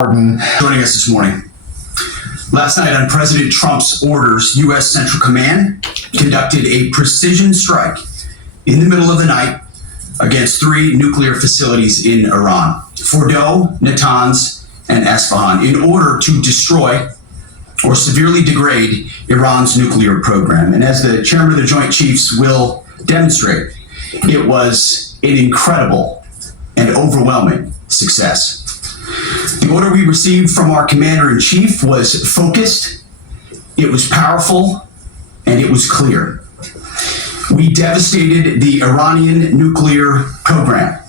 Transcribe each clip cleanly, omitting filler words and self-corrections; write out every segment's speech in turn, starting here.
Joining us this morning. Last night, on President Trump's orders, U.S. Central Command conducted a precision strike in the middle of the night against 3 nuclear facilities in Iran, Fordow, Natanz, and Esfahan, in order to destroy or severely degrade Iran's nuclear program. And as the chairman of the Joint Chiefs will demonstrate, it was an incredible and overwhelming success. The order we received from our commander-in-chief was focused, it was powerful, and it was clear. We devastated the Iranian nuclear program.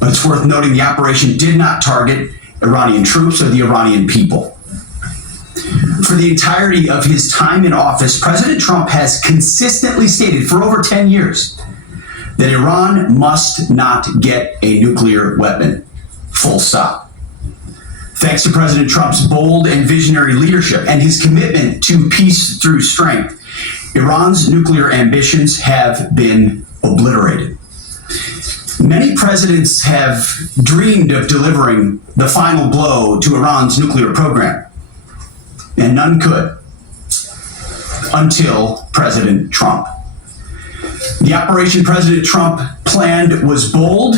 But it's worth noting the operation did not target Iranian troops or the Iranian people. For the entirety of his time in office, President Trump has consistently stated for over 10 years that Iran must not get a nuclear weapon. Full stop. Thanks to President Trump's bold and visionary leadership and his commitment to peace through strength, Iran's nuclear ambitions have been obliterated. Many presidents have dreamed of delivering the final blow to Iran's nuclear program, and none could until President Trump. The operation President Trump planned was bold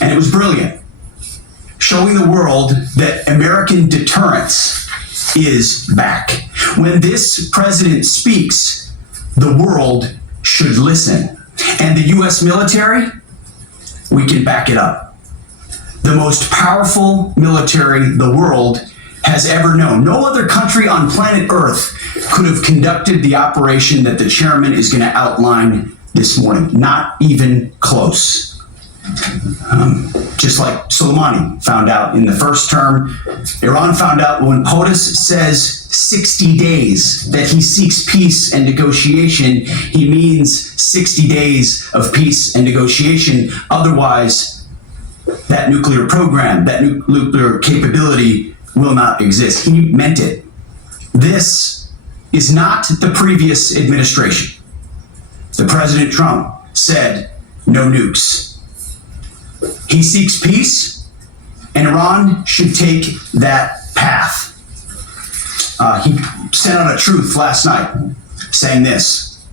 and it was brilliant, showing the world that American deterrence is back. When this president speaks, the world should listen. And the U.S. military, we can back it up. The most powerful military the world has ever known. No other country on planet Earth could have conducted the operation that the chairman is going to outline this morning. Not even close. Just like Soleimani found out in the first term, Iran found out when POTUS says 60 days that he seeks peace and negotiation, he means 60 days of peace and negotiation. Otherwise, that nuclear program, that nuclear capability will not exist. He meant it. This is not the previous administration. The President Trump said no nukes. He seeks peace, and Iran should take that path. He sent out a truth last night saying this: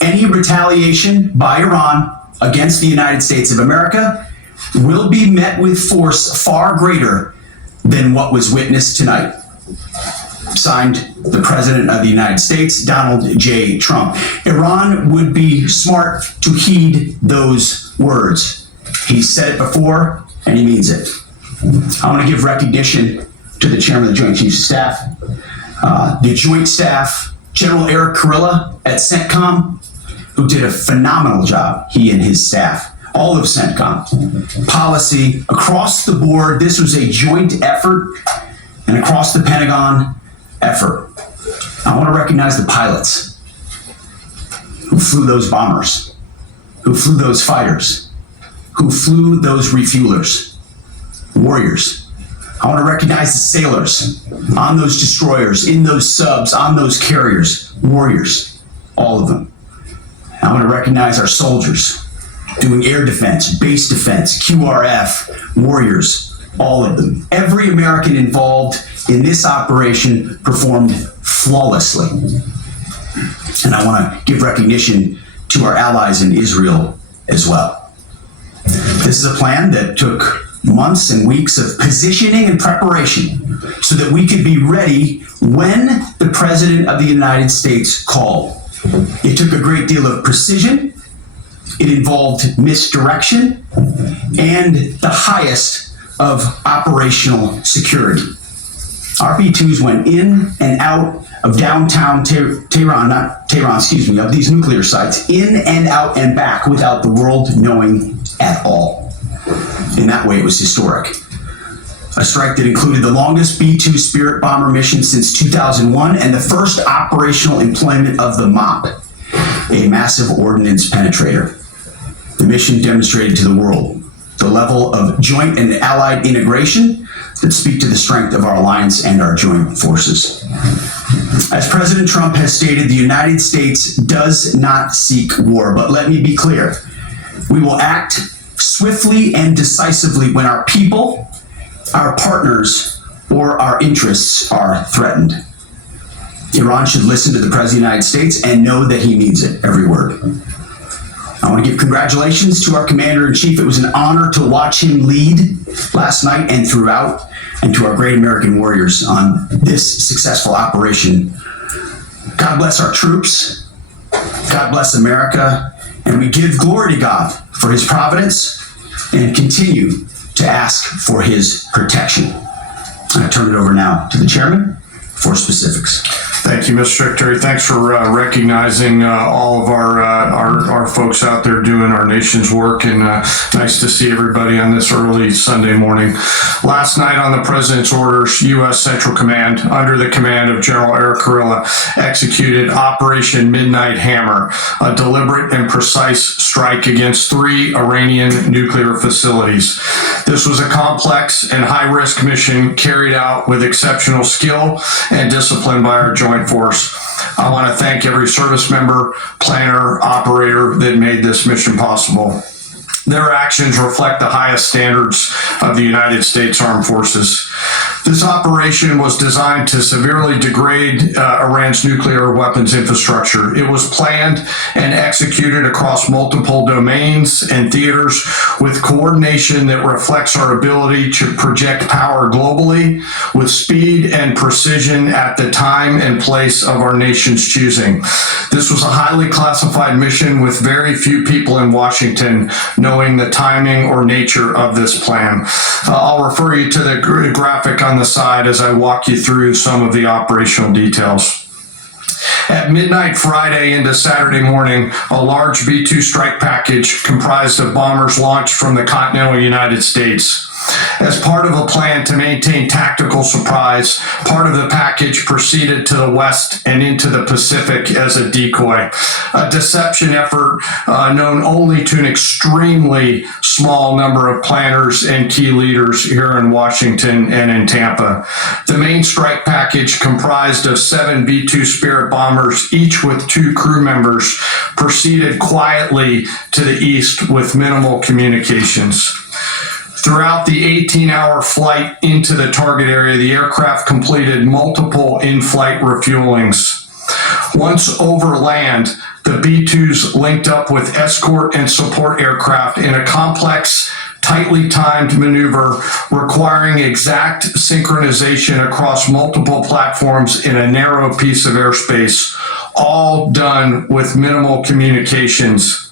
any retaliation by Iran against the United States of America will be met with force far greater than what was witnessed tonight. Signed, the President of the United States, Donald J. Trump. Iran would be smart to heed those words. He said it before, and he means it. I want to give recognition to the Chairman of the Joint Chiefs of Staff, the Joint Staff, General Eric Kurilla at CENTCOM, who did a phenomenal job, he and his staff, all of CENTCOM. Policy, across the board, this was a joint effort, and across the Pentagon effort. I want to recognize the pilots who flew those bombers, who flew those fighters, who flew those refuelers, warriors. I want to recognize the sailors on those destroyers, in those subs, on those carriers, warriors, all of them. I want to recognize our soldiers doing air defense, base defense, QRF, warriors, all of them. Every American involved in this operation performed flawlessly. And I want to give recognition to our allies in Israel as well. This is a plan that took months and weeks of positioning and preparation so that we could be ready when the President of the United States called. It took a great deal of precision, it involved misdirection, and the highest of operational security. Our B-2s went in and out of downtown Tehran, of these nuclear sites, in and out and back without the world knowing at all. In that way, it was historic. A strike that included the longest B-2 Spirit bomber mission since 2001 and the first operational employment of the MOP, a massive ordnance penetrator. The mission demonstrated to the world the level of joint and allied integration that speak to the strength of our alliance and our joint forces. As President Trump has stated, the United States does not seek war, but let me be clear. We will act swiftly and decisively when our people our partners or our interests are threatened. Iran should listen to the President of the United States and know that he means it, every word. I want to give congratulations to our Commander-in-Chief. It was an honor to watch him lead last night and throughout, and to our great American warriors on this successful operation. God bless our troops. God bless America. And we give glory to God for his providence and continue to ask for his protection. I turn it over now to the chairman for specifics. Thank you, Mr. Secretary. Thanks for recognizing all of our folks out there doing our nation's work, and nice to see everybody on this early Sunday morning. Last night on the President's orders, U.S. Central Command, under the command of General Eric Kurilla, executed Operation Midnight Hammer, a deliberate and precise strike against 3 Iranian nuclear facilities. This was a complex and high-risk mission carried out with exceptional skill and discipline by our joint force. I want to thank every service member, planner, operator that made this mission possible. Their actions reflect the highest standards of the United States Armed Forces. This operation was designed to severely degrade Iran's nuclear weapons infrastructure. It was planned and executed across multiple domains and theaters with coordination that reflects our ability to project power globally with speed and precision at the time and place of our nation's choosing. This was a highly classified mission with very few people in Washington knowing the timing or nature of this plan. I'll refer you to the graphic on the side as I walk you through some of the operational details. At midnight Friday into Saturday morning, a large B-2 strike package comprised of bombers launched from the continental United States. As part of a plan to maintain tactical surprise, part of the package proceeded to the west and into the Pacific as a decoy, a deception effort known only to an extremely small number of planners and key leaders here in Washington and in Tampa. The main strike package, comprised of 7 B-2 Spirit bombers, each with 2 crew members, proceeded quietly to the east with minimal communications. Throughout the 18-hour flight into the target area, the aircraft completed multiple in-flight refuelings. Once over land, the B-2s linked up with escort and support aircraft in a complex, tightly timed maneuver requiring exact synchronization across multiple platforms in a narrow piece of airspace, all done with minimal communications.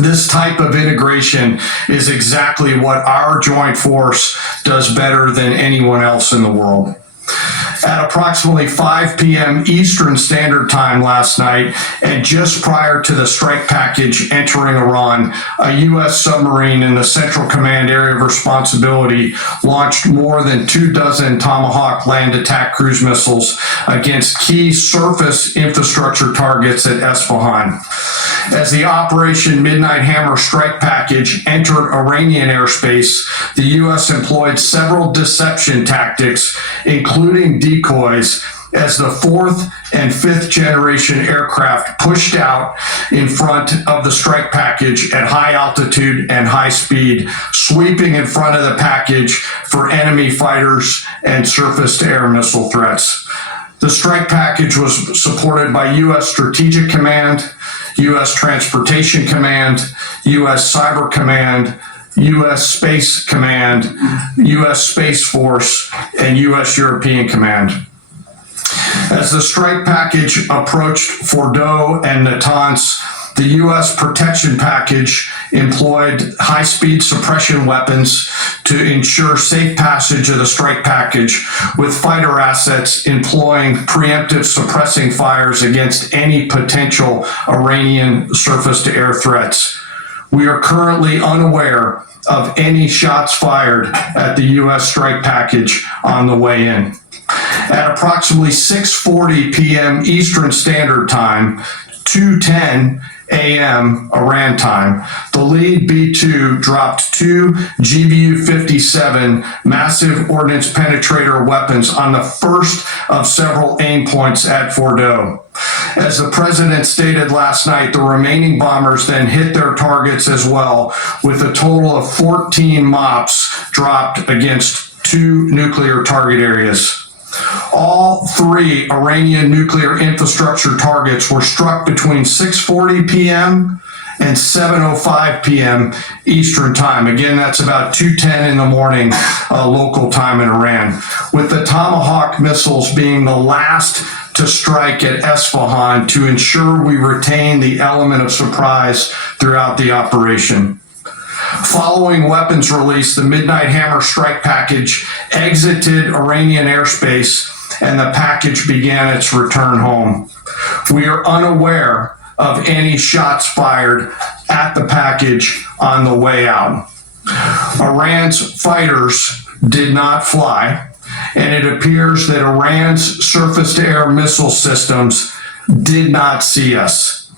This type of integration is exactly what our joint force does better than anyone else in the world. At approximately 5 p.m. Eastern Standard Time last night, and just prior to the strike package entering Iran, a U.S. submarine in the Central Command Area of Responsibility launched more than 24 Tomahawk land attack cruise missiles against key surface infrastructure targets at Esfahan. As the Operation Midnight Hammer strike package entered Iranian airspace, the U.S. employed several deception tactics, including decoys, as the 4th and 5th generation aircraft pushed out in front of the strike package at high altitude and high speed, sweeping in front of the package for enemy fighters and surface-to-air missile threats. The strike package was supported by U.S. Strategic Command, U.S. Transportation Command, U.S. Cyber Command, U.S. Space Command, U.S. Space Force, and U.S. European Command. As the strike package approached Fordo and Natanz, the U.S. protection package employed high-speed suppression weapons to ensure safe passage of the strike package, with fighter assets employing preemptive suppressing fires against any potential Iranian surface-to-air threats. We are currently unaware of any shots fired at the U.S. strike package on the way in. At approximately 6:40 p.m. Eastern Standard Time, 2:10 a.m. Iran time, the lead B-2 dropped 2 GBU-57 massive ordnance penetrator weapons on the first of several aim points at Fordo. As the president stated last night, the remaining bombers then hit their targets as well, with a total of 14 MOPs dropped against 2 nuclear target areas. All 3 Iranian nuclear infrastructure targets were struck between 6:40 p.m. and 7:05 p.m. Eastern Time. Again, that's about 2:10 in the morning local time in Iran, with the Tomahawk missiles being the last to strike at Esfahan to ensure we retain the element of surprise throughout the operation. Following weapons release, the Midnight Hammer strike package exited Iranian airspace and the package began its return home. We are unaware of any shots fired at the package on the way out. Iran's fighters did not fly, and it appears that Iran's surface-to-air missile systems did not see us.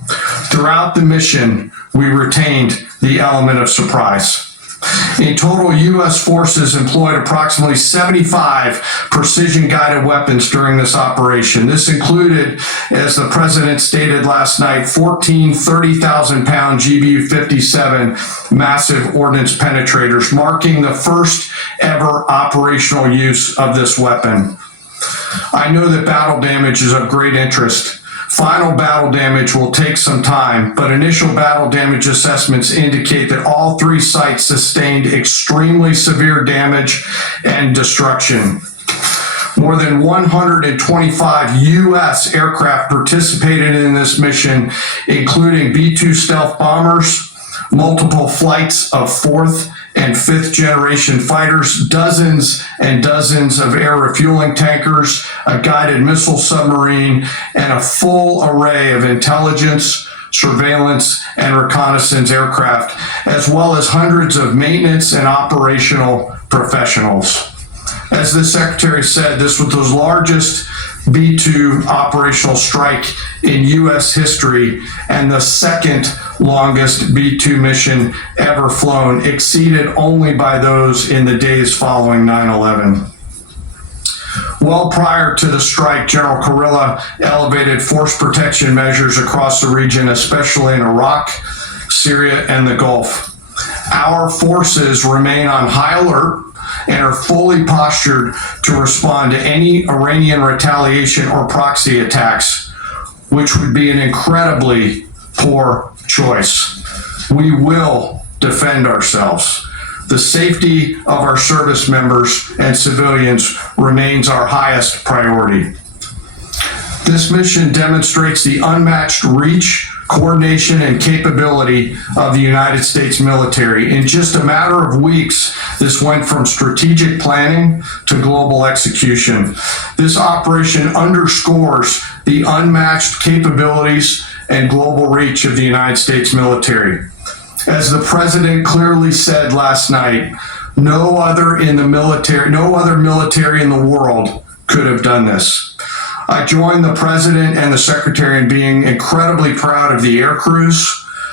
Throughout the mission, we retained the element of surprise. In total, U.S. forces employed approximately 75 precision-guided weapons during this operation. This included, as the president stated last night, 14 30,000-pound GBU-57 massive ordnance penetrators, marking the first ever operational use of this weapon. I know that battle damage is of great interest. Final battle damage will take some time, but initial battle damage assessments indicate that all 3 sites sustained extremely severe damage and destruction. More than 125 U.S. aircraft participated in this mission, including B-2 stealth bombers, multiple flights of 4th and 5th generation fighters, dozens and dozens of air refueling tankers, a guided missile submarine, and a full array of intelligence, surveillance, and reconnaissance aircraft, as well as hundreds of maintenance and operational professionals. As the Secretary said, this was the largest B-2 operational strike in U.S. history and the second longest B-2 mission ever flown, exceeded only by those in the days following 9/11. Well prior to the strike, General Kurilla elevated force protection measures across the region, especially in Iraq, Syria, and the Gulf. Our forces remain on high alert and are fully postured to respond to any Iranian retaliation or proxy attacks, which would be an incredibly poor choice. We will defend ourselves. The safety of our service members and civilians remains our highest priority. This mission demonstrates the unmatched reach, coordination, and capability of the United States military. In just a matter of weeks, this went from strategic planning to global execution. This operation underscores the unmatched capabilities and global reach of the United States military. As the president clearly said last night, no other military in the world could have done this. I join the president and the secretary in being incredibly proud of the air crews,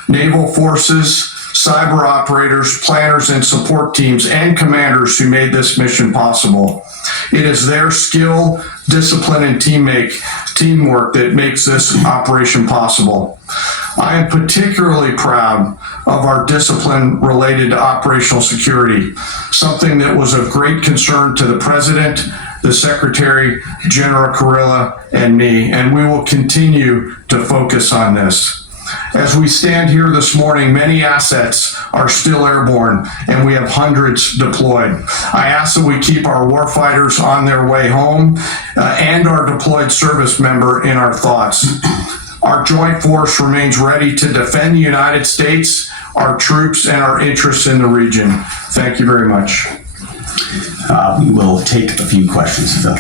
naval forces, cyber operators, planners, and support teams and commanders who made this mission possible. It is their skill, discipline, and teamwork that makes this operation possible. I am particularly proud of our discipline related to operational security, something that was of great concern to the president, the Secretary, General Kurilla, and me, and we will continue to focus on this. As we stand here this morning, many assets are still airborne, and we have hundreds deployed. I ask that we keep our warfighters on their way home and our deployed service member in our thoughts. Our joint force remains ready to defend the United States, our troops, and our interests in the region. Thank you very much. We will take a few questions. So